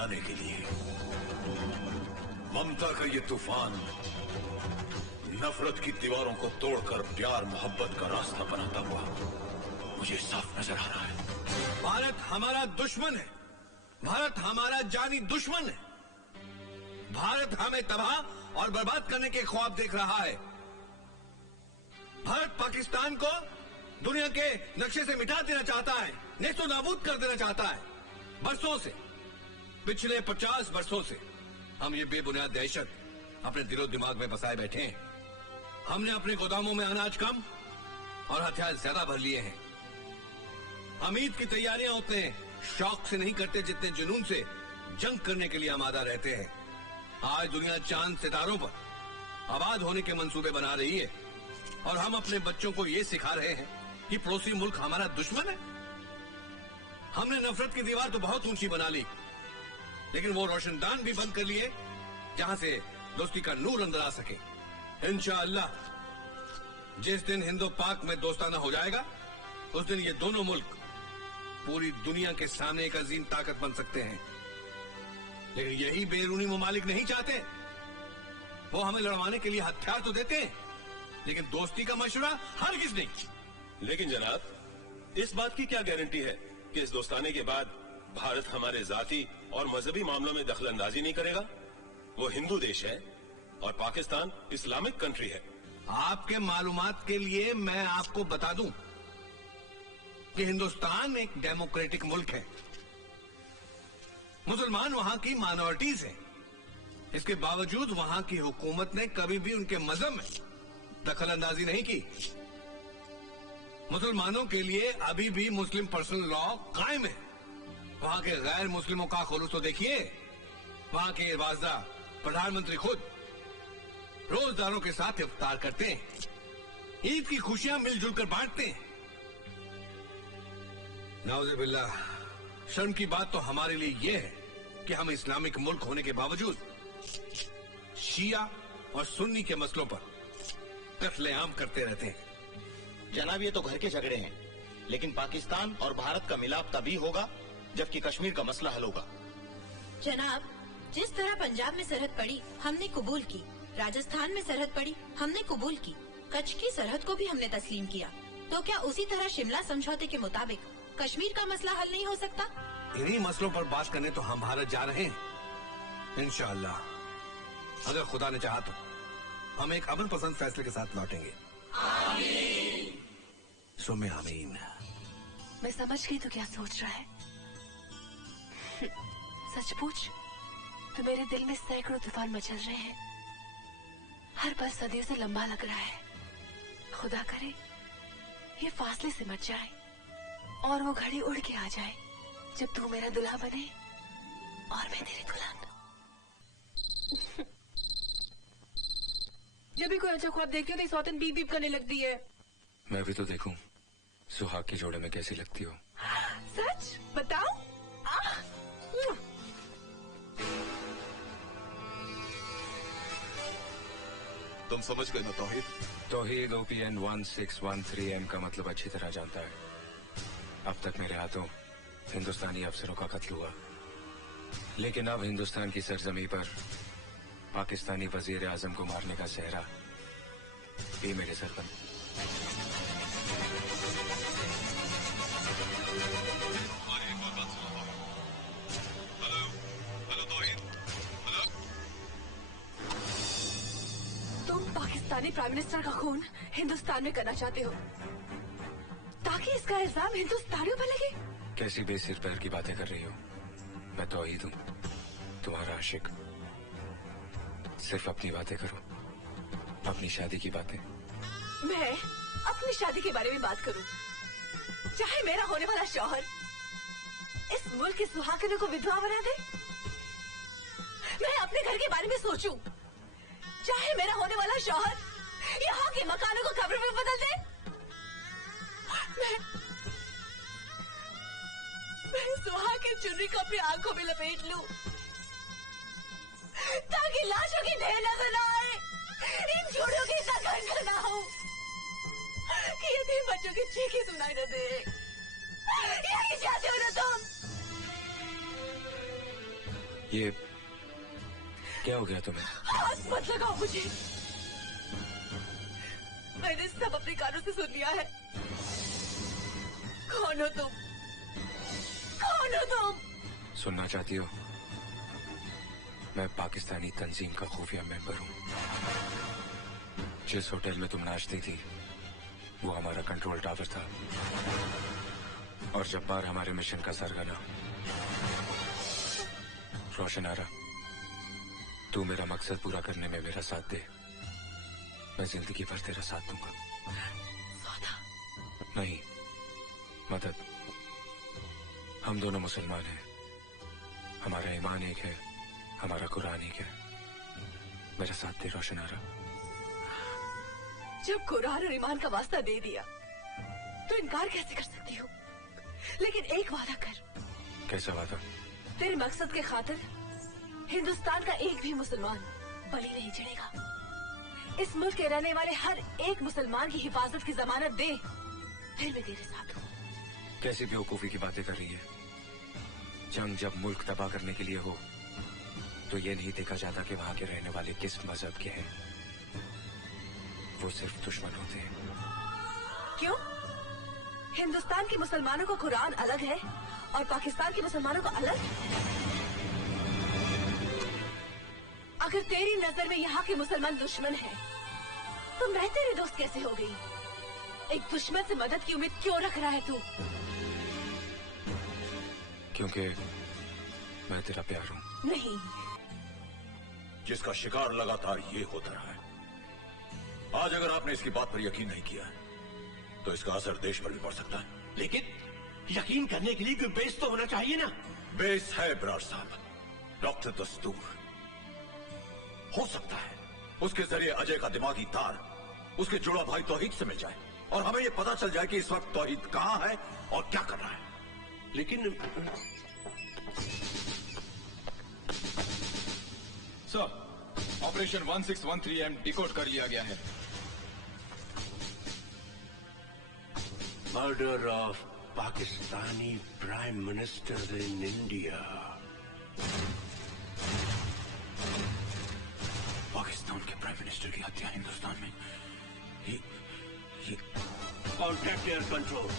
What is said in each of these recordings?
जलाने के लिए। ममता का ये तूफान नफरत की दीवारों को तोड़कर प्यार मोहब्बत का रास्ता बनाता हुआ मुझे साफ नजर आ रहा है। भारत हमारा दुश्मन है, भारत हमारा जानी दुश्मन है। भारत हमें तबाह और बर्बाद करने के ख्वाब देख रहा है। भारत पाकिस्तान को दुनिया के नक्शे से मिटा देना चाहता है, नेस्तो नाबूद कर देना चाहता है। बरसों से, पिछले 50 वर्षों से हम ये बेबुनियाद दहशत अपने दिलो दिमाग में बसाए बैठे हैं। हमने अपने गोदामों में अनाज कम और हथियार ज्यादा भर लिए हैं। हम ईद की तैयारियां उतने शौक से नहीं करते जितने जुनून से जंग करने के लिए आमादा रहते हैं। आज दुनिया चांद सितारों पर आबाद होने के मंसूबे बना रही है और हम अपने बच्चों को ये सिखा रहे हैं कि पड़ोसी मुल्क हमारा दुश्मन है। हमने नफरत की दीवार तो बहुत ऊंची बना ली, लेकिन वो रोशनदान भी बंद कर लिए जहां से दोस्ती का नूर अंदर आ सके। इंशाअल्लाह जिस दिन हिंदो पाक में दोस्ताना हो जाएगा, उस दिन ये दोनों मुल्क पूरी दुनिया के सामने एक अजीम ताकत बन सकते हैं। लेकिन यही बैरूनी ममालिक नहीं चाहते। वो हमें लड़वाने के लिए हथियार तो देते हैं, लेकिन दोस्ती का मशवरा हरगिज नहीं। लेकिन जनाब, इस बात की क्या गारंटी है कि इस दोस्ताने के बाद भारत हमारे जाती और मजहबी मामलों में दखलंदाजी नहीं करेगा? वो हिंदू देश है और पाकिस्तान इस्लामिक कंट्री है। आपके मालूमात के लिए मैं आपको बता दूं कि हिंदुस्तान एक डेमोक्रेटिक मुल्क है। मुसलमान वहां की माइनॉरिटीज हैं। इसके बावजूद वहां की हुकूमत ने कभी भी उनके मजहब में दखल अंदाजी नहीं की। मुसलमानों के लिए अभी भी मुस्लिम पर्सनल लॉ कायम है। वहां के गैर मुस्लिमों का खुलूस तो देखिए। वहां के वाजदा प्रधानमंत्री खुद रोजदारों के साथ इफ्तार करते हैं, ईद की खुशियां मिलजुल कर बांटते हैं। नाउज़ुबिल्लाह, शर्म की बात तो हमारे लिए यह है कि हम इस्लामिक मुल्क होने के बावजूद शिया और सुन्नी के मसलों पर कत्लेआम करते रहते हैं। जनाब, ये तो घर के झगड़े हैं, लेकिन पाकिस्तान और भारत का मिलाप तभी होगा जबकि कश्मीर का मसला हल होगा। जनाब, जिस तरह पंजाब में सरहद पड़ी हमने कबूल की, राजस्थान में सरहद पड़ी हमने कबूल की, कच्छ की सरहद को भी हमने तस्लीम किया, तो क्या उसी तरह शिमला समझौते के मुताबिक कश्मीर का मसला हल नहीं हो सकता? इन्हीं मसलों पर बात करने तो हम भारत जा रहे हैं। इंशाअल्लाह अगर खुदा ने चाहा तो हम एक अमन पसंद फैसले के साथ लौटेंगे। आमीन। सुमे आमीन। मैं समझ गई तो क्या सोच रहा है। सच पूछ तो मेरे दिल में सैकड़ों तूफान मचल रहे हैं। हर पल सदियों से लंबा लग रहा है। खुदा करे ये फासले से मच जाए और वो घड़ी उड़ के आ जाए जब तू मेरा दुल्हा बने और मैं तेरी दुल्हन। जब भी कोई अच्छा ख्वाब देखती हो तो सौतन बीप बीप करने लगती है। मैं भी तो देखूं सुहाग की जोड़े में कैसी लगती हो। सच बताओ। तुम समझ गए ना तौहीद? तौहीद OPN 1613M का मतलब अच्छी तरह जानता है। अब तक मेरे हाथों हिंदुस्तानी अफसरों का कत्ल हुआ, लेकिन अब हिंदुस्तान की सरजमी पर पाकिस्तानी वजीर आजम को मारने का सेहरा भी मेरे सर पर। Hello hello Tauheed, hello. तुम पाकिस्तानी प्राइम मिनिस्टर का खून हिंदुस्तान में करना चाहते हो ताकि इसका इल्जाम हिंदुस्तानियों पर लगे? कैसी बेसिर पैर की बातें कर रही हो? मैं तौहीद हूँ, तुम्हारा आशिक। सिर्फ अपनी बातें करो, अपनी शादी की बातें। मैं अपनी शादी के बारे में बात करूं, चाहे मेरा होने वाला शौहर इस मुल्क की सुहागिनों को विधवा बना दे। मैं अपने घर के बारे में सोचूं, चाहे मेरा होने वाला शौहर यहाँ के मकानों को कब्र में बदल दे। मैं सुहाग की चुनरी को अपनी आंखों में लपेट लूं ताकि लाशों की ढेर नजर न आए, इन जोड़ों की तकलीफ न हो, कि यतीम बच्चों की चीखें सुनाई न दे। यही चाहते हो ना तुम? ये क्या हो गया तुम्हें? हाथ मत लगाओ मुझे। मैंने सब अपने कानों से सुन लिया है। कौन हो तुम? कौन हो तुम? सुनना चाहती हो? मैं पाकिस्तानी तंजीम का खुफिया मेंबर हूँ। जिस होटल में तुम नाचती थी वो हमारा कंट्रोल टावर था, और जब्बार हमारे मिशन का सरगना। रोशनारा, तू मेरा मकसद पूरा करने में मेरा साथ दे, मैं जिंदगी भर तेरा साथ दूंगा। सौदा? नहीं, मदद। हम दोनों मुसलमान हैं, हमारा ईमान एक है, हमारा कुरान एक है। मेरा साथ दे रोशनारा। जब कुरान और ईमान का वास्ता दे दिया तो इनकार कैसे कर सकती हो? लेकिन एक वादा कर। कैसा वादा? तेरे मकसद के खातिर हिंदुस्तान का एक भी मुसलमान बलि नहीं चढ़ेगा। इस मुल्क के रहने वाले हर एक मुसलमान की हिफाजत की जमानत दे, फिर मैं तेरे साथ हूँ। कैसी बेवकूफी की बातें कर रही है? जंग जब मुल्क तबाह करने के लिए हो तो ये नहीं देखा जाता कि वहां के रहने वाले किस मजहब के हैं। वो सिर्फ दुश्मन होते हैं। क्यों? हिंदुस्तान के मुसलमानों को कुरान अलग है और पाकिस्तान के मुसलमानों को अलग? अगर तेरी नजर में यहाँ के मुसलमान दुश्मन हैं, तो मैं तेरी दोस्त कैसे हो गई? एक दुश्मन से मदद की उम्मीद क्यों रख रहा है तू? क्योंकि मैं तेरा प्यार हूँ। नहीं। जिसका शिकार लगातार ये होता रहा है, आज अगर आपने इसकी बात पर यकीन नहीं किया तो इसका असर देश पर भी पड़ सकता है। लेकिन यकीन करने के लिए कोई बेस तो होना चाहिए ना। बेस है बराड़ साहब, डॉक्टर दस्तूर। हो सकता है उसके जरिए अजय का दिमागी तार उसके जुड़ा भाई तौहीद से मिल जाए और हमें यह पता चल जाए कि इस वक्त तौहीद कहां है और क्या कर रहा है। लेकिन सर, ऑपरेशन 1613M डिकोड कर लिया गया है। Murder of Pakistani prime minister in India. Pakistan के प्राइम मिनिस्टर की हत्या हिंदुस्तान में। ये contact air control,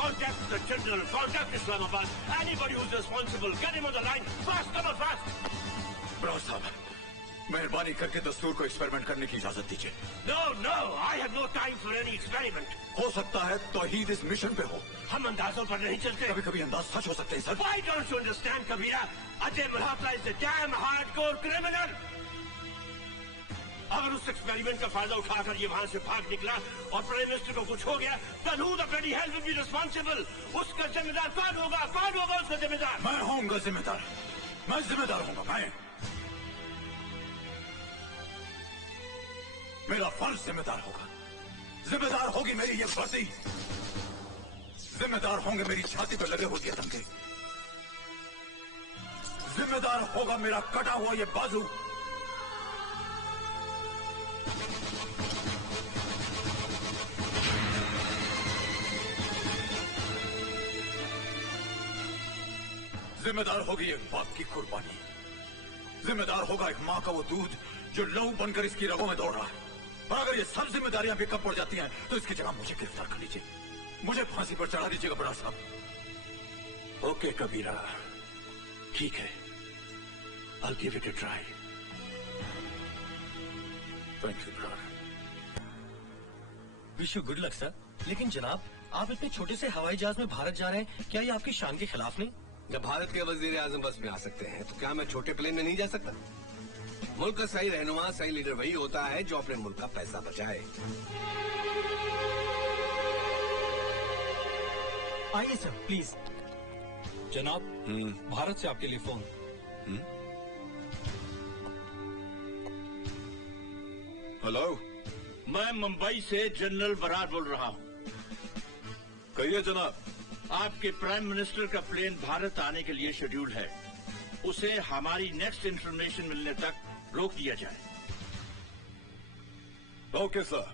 contact the general, contact Islamabad, anybody who is responsible, get him on the line, fast, come on fast. Brar साहब, मेहरबानी करके दस्तूर को एक्सपेरिमेंट करने की इजाजत दीजिए। No no, I have no time for any experiment. हो सकता है तौहीद इस मिशन पे हो। हम अंदाजों पर नहीं चलते। कभी कभी अंदाज सच हो सकते हैं sir. Why don't you understand, Kabira? Ajay Malhotra is a damn hardcore criminal. अगर उस एक्सपेरिमेंट का फायदा उठाकर ये वहां से भाग निकला और प्राइम मिनिस्टर को कुछ हो गया, then who the bloody hell will be responsible? उसका जिम्मेदार कौन होगा? कौन होगा उसका जिम्मेदार? मैं होऊंगा जिम्मेदार। मैं जिम्मेदार होऊंगा। मैं, मेरा फर्ज जिम्मेदार होगा। जिम्मेदार होगी मेरी ये वर्दी, जिम्मेदार होंगे मेरी छाती पर लगे हुए ये तंगे, जिम्मेदार होगा मेरा कटा हुआ ये बाजू, जिम्मेदार होगी एक बाप की कुर्बानी, जिम्मेदार होगा एक मां का वो दूध जो लहू बनकर इसकी रगों में दौड़ रहा है। और अगर ये सब जिम्मेदारियां भी कम पड़ जाती हैं तो इसकी जगह मुझे गिरफ्तार कर लीजिए, मुझे फांसी पर चढ़ा दीजिएगा बराड़ साहब। ओके कबीरा, ठीक है, I'll give it a try. Thank you Brar. Wish you good luck sir. लेकिन जनाब, आप इतने छोटे से हवाई जहाज में भारत जा रहे हैं, क्या ये आपकी शान के खिलाफ नहीं? जब भारत के वजीर आजम बस में आ सकते हैं तो क्या मैं छोटे प्लेन में नहीं जा सकता? मुल्क का सही रहनुमा, सही लीडर वही होता है जो अपने मुल्क का पैसा बचाए। आइए सर, प्लीज। जनाब, भारत से आपके लिए फोन। हेलो, मैं मुंबई से जनरल बराड़ बोल रहा हूँ। कहिए जनाब। आपके प्राइम मिनिस्टर का प्लेन भारत आने के लिए शेड्यूल है, उसे हमारी नेक्स्ट इंफॉर्मेशन मिलने तक रोक दिया जाए। Okay sir.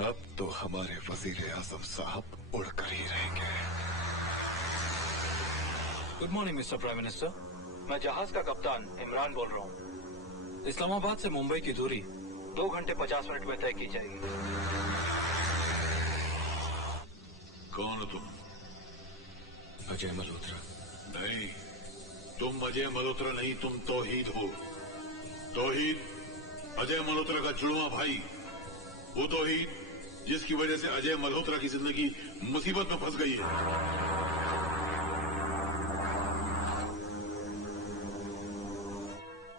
अब तो हमारे वजीर आजम साहब उड़कर ही रहेंगे। Good morning mister prime minister. मैं जहाज का कप्तान इमरान बोल रहा हूँ। इस्लामाबाद से मुंबई की दूरी 2 घंटे 50 मिनट में तय की जाएगी। कौन हो तुम? अजय मल्होत्रा। नहीं, तुम अजय मल्होत्रा नहीं, तुम तौहीद हो। तौहीद अजय मल्होत्रा का जुड़वा भाई, वो तौहीद जिसकी वजह से अजय मल्होत्रा की जिंदगी मुसीबत में फंस गई है।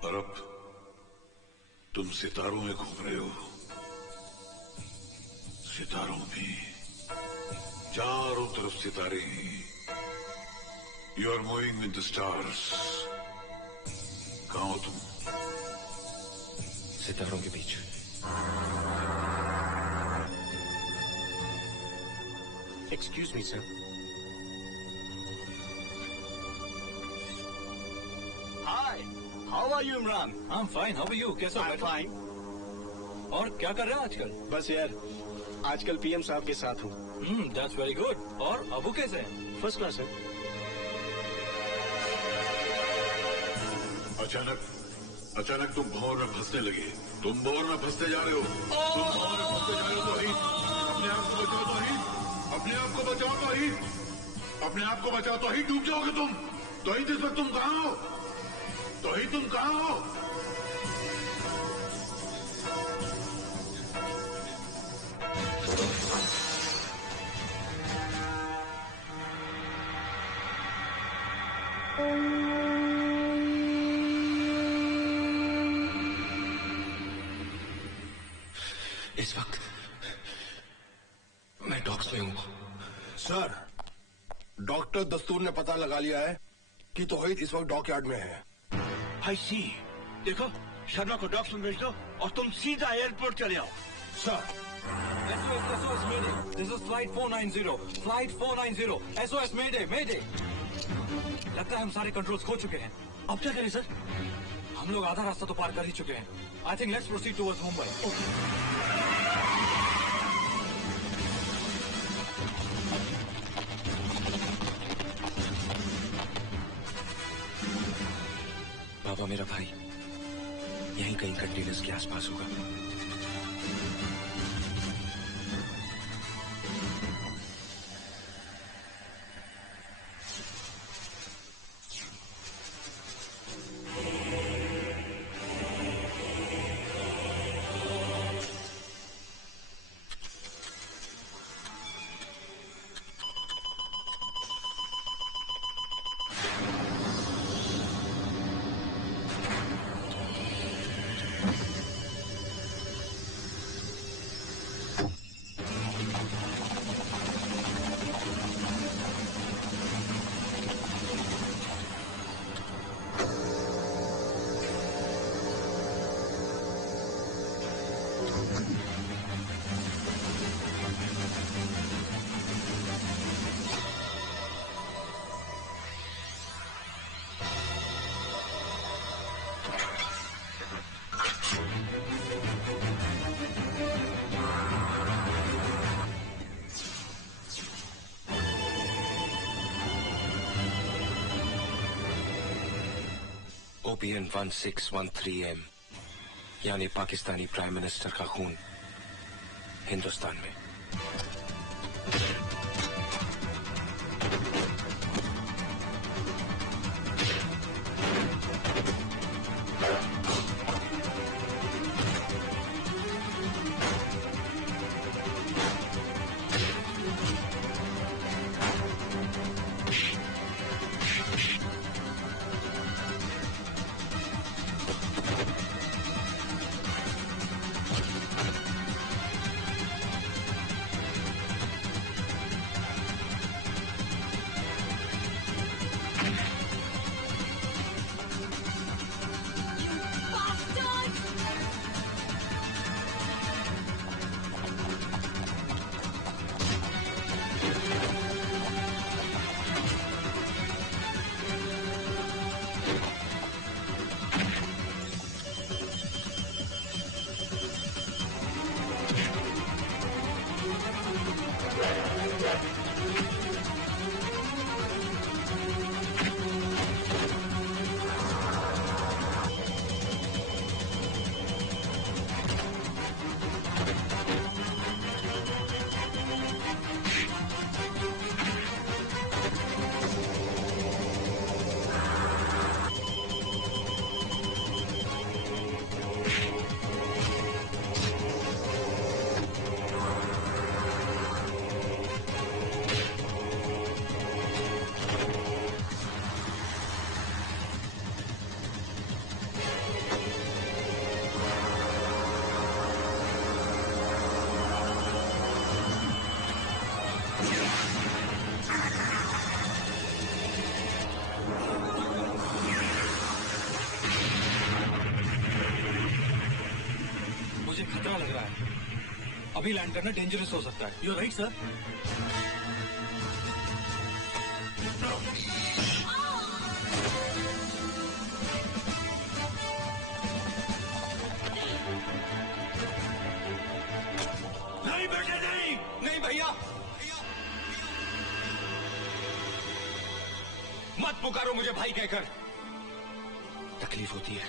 और अब तुम सितारों में घूम रहे हो। सितारों में चारों तरफ सितारे हैं। You are moving with the stars. कहां हो तुम? सितारों के बीच। Excuse me sir. Hi, how are you Imran? I am fine, how are you? कैसा? I am fine. और क्या कर रहे हो आजकल? बस यार, आजकल पीएम साहब के साथ हूँ। That's very good. और अबू कैसे हैं? फर्स्ट क्लास है। अचानक तुम भंवर में फंसने लगे। तुम भंवर में फंसते जा रहे हो। तुम भंवर में फंसते जा रहे हो। तौहीद, अपने आप को बचाओ। तौहीद, अपने आप को बचाओ। तौहीद, अपने आप को बचाओ। तौहीद, डूब जाओगे तुम। तौहीद, इस वक्त तुम कहां हो? तौहीद, तुम कहां हो? इस वक्त मैं डॉक्स में हूं। सर, डॉक्टर दस्तूर ने पता लगा लिया है कि तौहीद इस वक्त डॉकयार्ड में है। आई सी। देखो, शर्मा को डॉक्स में भेज दो और तुम सीधा एयरपोर्ट चले आओ। Sir, SOS Mayday. This is flight 490. Flight 490. SOS Mayday. Mayday. लगता है हम सारे कंट्रोल्स खो चुके हैं। अब क्या करें सर? हम लोग आधा रास्ता तो पार कर ही चुके हैं। I think let's proceed towards Mumbai. बाबा, मेरा भाई यहीं कहीं कंटेनर्स के आसपास होगा। OPN 1613M, यानी पाकिस्तानी प्राइम मिनिस्टर का खून हिंदुस्तान में। अभी लैंड करना डेंजरस हो सकता है। You right sir. नहीं बेटे नहीं, नहीं भैया, मत पुकारो मुझे भाई कहकर। तकलीफ होती है।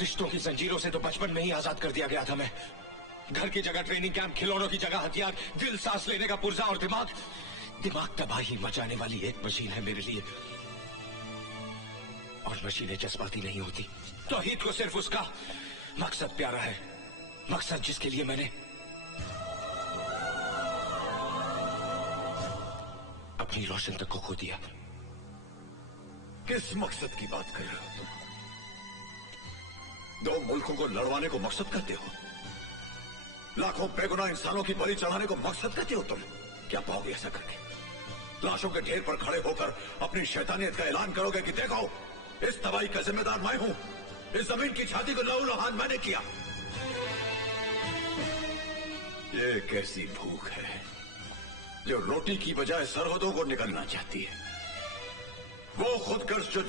रिश्तों की जंजीरों से तो बचपन में ही आजाद कर दिया गया था मैं। घर की जगह ट्रेनिंग कैंप, खिलौनों की जगह हथियार, दिल सांस लेने का पुर्जा और दिमाग तबाही मचाने वाली एक मशीन है मेरे लिए। और मशीनें जज्बाती नहीं होती। तौहीद को सिर्फ उसका मकसद प्यारा है, मकसद जिसके लिए मैंने अपनी रोशन तक को खो दिया। किस मकसद की बात कर रहे हो तुम? दो मुल्कों को लड़वाने को मकसद करते हो? लाखों बेगुनाह इंसानों की बलि चढ़ाने को मकसद करते हो तुम? क्या पाओगे ऐसा करके? लाशों के ढेर पर खड़े होकर अपनी शैतानियत का ऐलान करोगे कि देखो, इस तबाही का जिम्मेदार मैं हूं, इस जमीन की छाती को लहूलुहान मैंने किया। ये कैसी भूख है जो रोटी की बजाय सरहदों को निकलना चाहती है? वो खुदगर्ज जो